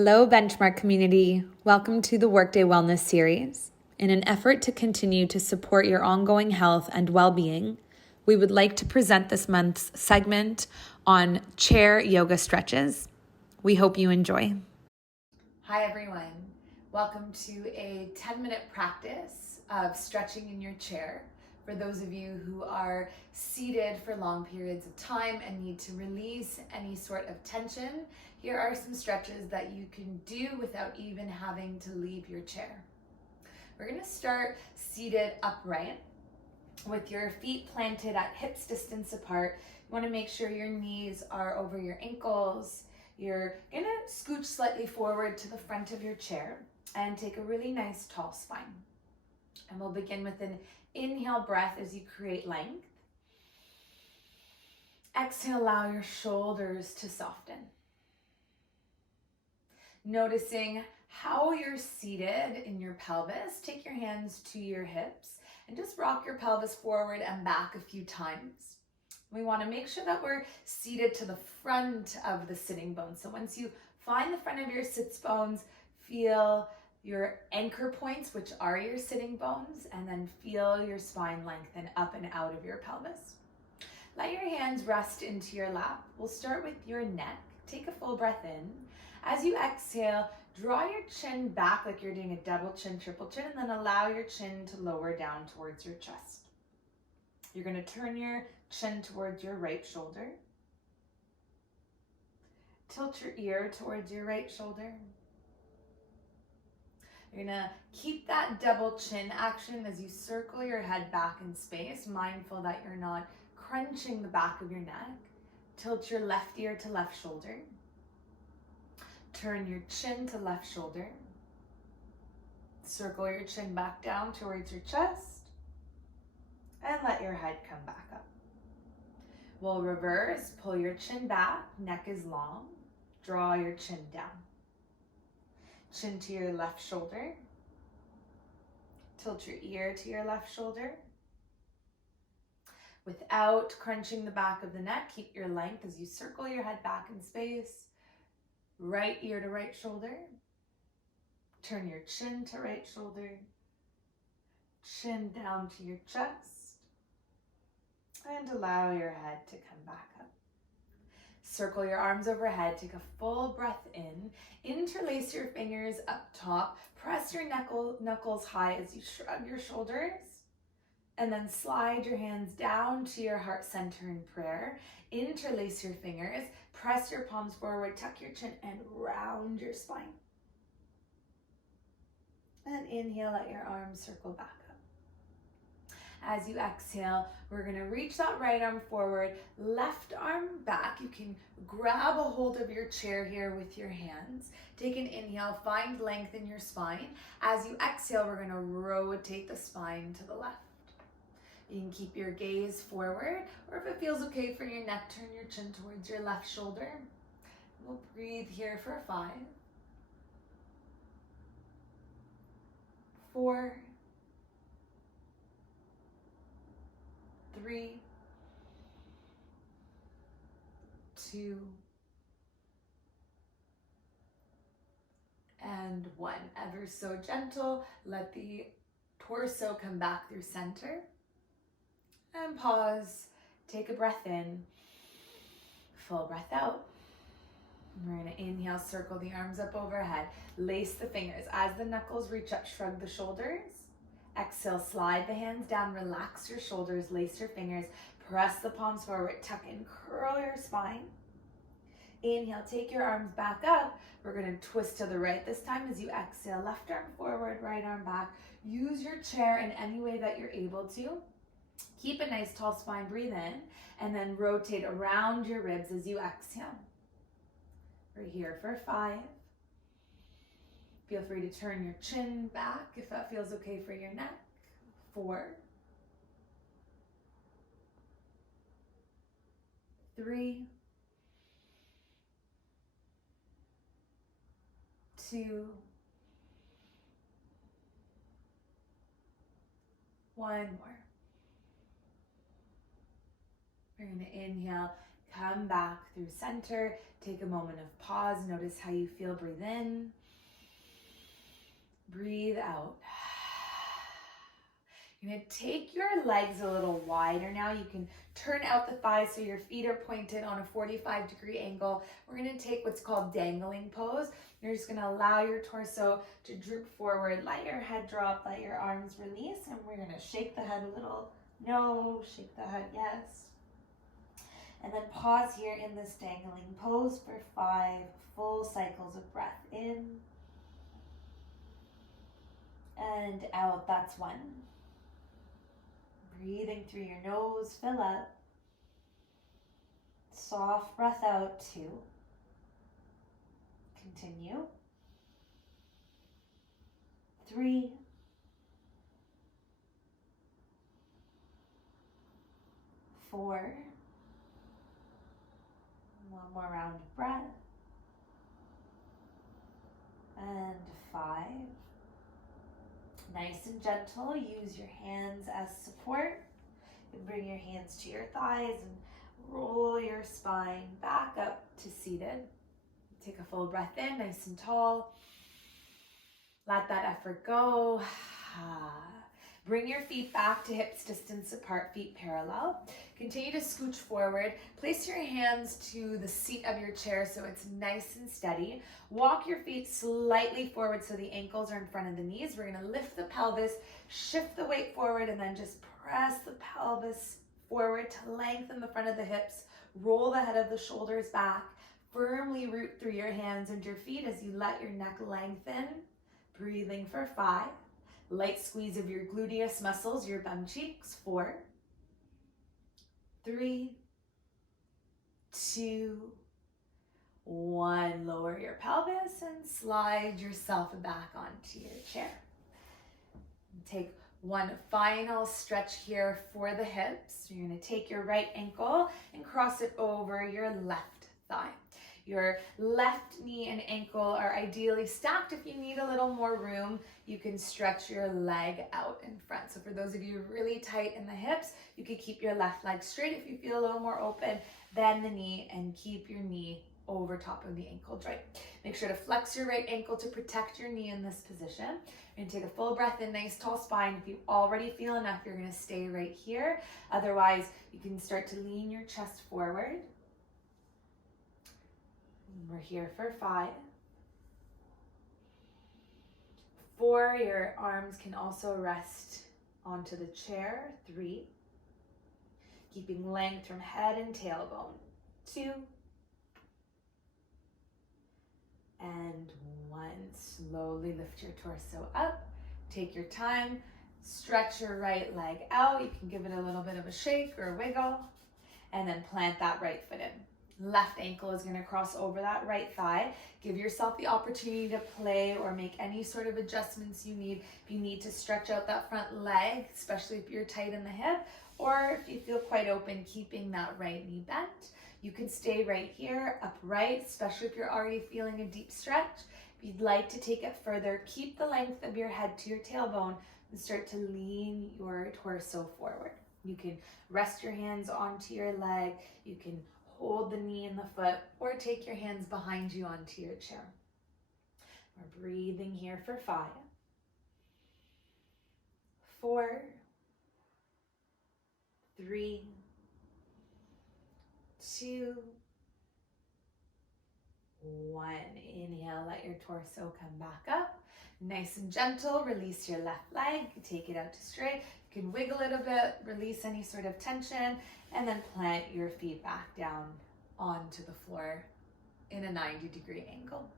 Hello, Benchmark community. Welcome to the Workday Wellness Series. In an effort to continue to support your ongoing health and well-being, we would like to present this month's segment on chair yoga stretches. We hope you enjoy. Hi, everyone. Welcome to a 10-minute practice of stretching in your chair. For those of you who are seated for long periods of time and need to release any sort of tension, here are some stretches that you can do without even having to leave your chair. We're going to start seated upright with your feet planted at hips distance apart. You want to make sure your knees are over your ankles. You're going to scooch slightly forward to the front of your chair and take a really nice tall spine. And we'll begin with an inhale breath as you create length. Exhale, allow your shoulders to soften. Noticing how you're seated in your pelvis, take your hands to your hips and just rock your pelvis forward and back a few times. We want to make sure that we're seated to the front of the sitting bones. So once you find the front of your sits bones, feel your anchor points, which are your sitting bones, and then feel your spine lengthen up and out of your pelvis. Let your hands rest into your lap. We'll start with your neck. Take a full breath in. As you exhale, draw your chin back like you're doing a double chin, triple chin, and then allow your chin to lower down towards your chest. You're going to turn your chin towards your right shoulder. Tilt your ear towards your right shoulder. You're going to keep that double chin action as you circle your head back in space, mindful that you're not crunching the back of your neck. Tilt your left ear to left shoulder. Turn your chin to left shoulder. Circle your chin back down towards your chest. And let your head come back up. We'll reverse, pull your chin back, neck is long. Draw your chin down. Chin to your left shoulder. Tilt your ear to your left shoulder. Without crunching the back of the neck, keep your length as you circle your head back in space. Right ear to right shoulder. Turn your chin to right shoulder. Chin down to your chest. And allow your head to come back up. Circle your arms overhead. Take a full breath in. Interlace your fingers up top. Press your knuckles high as you shrug your shoulders. And then slide your hands down to your heart center in prayer. Interlace your fingers. Press your palms forward. Tuck your chin and round your spine. And inhale, let your arms circle back up. As you exhale, we're going to reach that right arm forward, left arm back. You can grab a hold of your chair here with your hands. Take an inhale, find length in your spine. As you exhale, we're going to rotate the spine to the left. You can keep your gaze forward, or if it feels okay for your neck, turn your chin towards your left shoulder. We'll breathe here for 5, 4, 3, 2, and 1. Ever so gentle, let the torso come back through center. And pause, take a breath in, full breath out. We're going to inhale, circle the arms up overhead, lace the fingers. As the knuckles reach up, shrug the shoulders. Exhale, slide the hands down, relax your shoulders, lace your fingers, press the palms forward, tuck and curl your spine. Inhale, take your arms back up. We're going to twist to the right this time as you exhale, left arm forward, right arm back. Use your chair in any way that you're able to. Keep a nice tall spine, breathe in, and then rotate around your ribs as you exhale. We're here for 5. Feel free to turn your chin back if that feels okay for your neck. 4, 3, 2, 1 more. We're going to inhale, come back through center. Take a moment of pause. Notice how you feel. Breathe in. Breathe out. You're going to take your legs a little wider now. You can turn out the thighs so your feet are pointed on a 45-degree angle. We're going to take what's called dangling pose. You're just going to allow your torso to droop forward. Let your head drop, let your arms release, and we're going to shake the head a little. No, shake the head, yes. And then pause here in this dangling pose for 5 full cycles of breath in and out. That's 1. Breathing through your nose, fill up. Soft breath out, 2. Continue. 3. 4. One more round of breath. And 5. Nice and gentle, use your hands as support. And bring your hands to your thighs and roll your spine back up to seated. Take a full breath in, nice and tall. Let that effort go. Bring your feet back to hips distance apart, feet parallel. Continue to scooch forward. Place your hands to the seat of your chair so it's nice and steady. Walk your feet slightly forward so the ankles are in front of the knees. We're going to lift the pelvis, shift the weight forward, and then just press the pelvis forward to lengthen the front of the hips. Roll the head of the shoulders back. Firmly root through your hands and your feet as you let your neck lengthen. Breathing for 5. Light squeeze of your gluteus muscles, your bum cheeks. 4, 3, 2, 1. Lower your pelvis and slide yourself back onto your chair. Take one final stretch here for the hips. You're going to take your right ankle and cross it over your left thigh. Your left knee and ankle are ideally stacked. If you need a little more room, you can stretch your leg out in front. So for those of you really tight in the hips, you could keep your left leg straight. If you feel a little more open, bend the knee and keep your knee over top of the ankle joint. Make sure to flex your right ankle to protect your knee in this position. You're gonna take a full breath in, nice tall spine. If you already feel enough, you're gonna stay right here. Otherwise, you can start to lean your chest forward. We're here for 5. 4, your arms can also rest onto the chair. 3, keeping length from head and tailbone. 2, and 1. Slowly lift your torso up. Take your time. Stretch your right leg out. You can give it a little bit of a shake or a wiggle. And then plant that right foot in. Left ankle is going to cross over that right thigh. Give yourself the opportunity to play or make any sort of adjustments you need. If you need to stretch out that front leg, especially if you're tight in the hip, or if you feel quite open, keeping that right knee bent. You can stay right here, upright, especially if you're already feeling a deep stretch. If you'd like to take it further, keep the length of your head to your tailbone and start to lean your torso forward. You can rest your hands onto your leg. You can hold the knee and the foot, or take your hands behind you onto your chair. We're breathing here for 5, 4, 3, 2, 1. Inhale, let your torso come back up. Nice and gentle, release your left leg, take it out to straight. You can wiggle it a bit, release any sort of tension, and then plant your feet back down onto the floor in a 90-degree angle.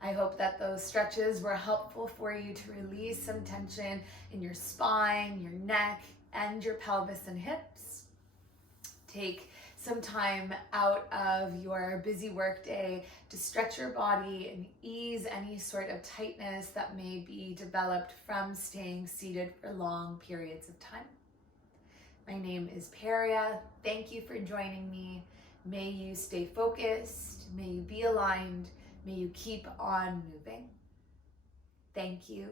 I hope that those stretches were helpful for you to release some tension in your spine, your neck, and your pelvis and hips. Take some time out of your busy workday to stretch your body and ease any sort of tightness that may be developed from staying seated for long periods of time. My name is Paria. Thank you for joining me. May you stay focused. May you be aligned. May you keep on moving. Thank you.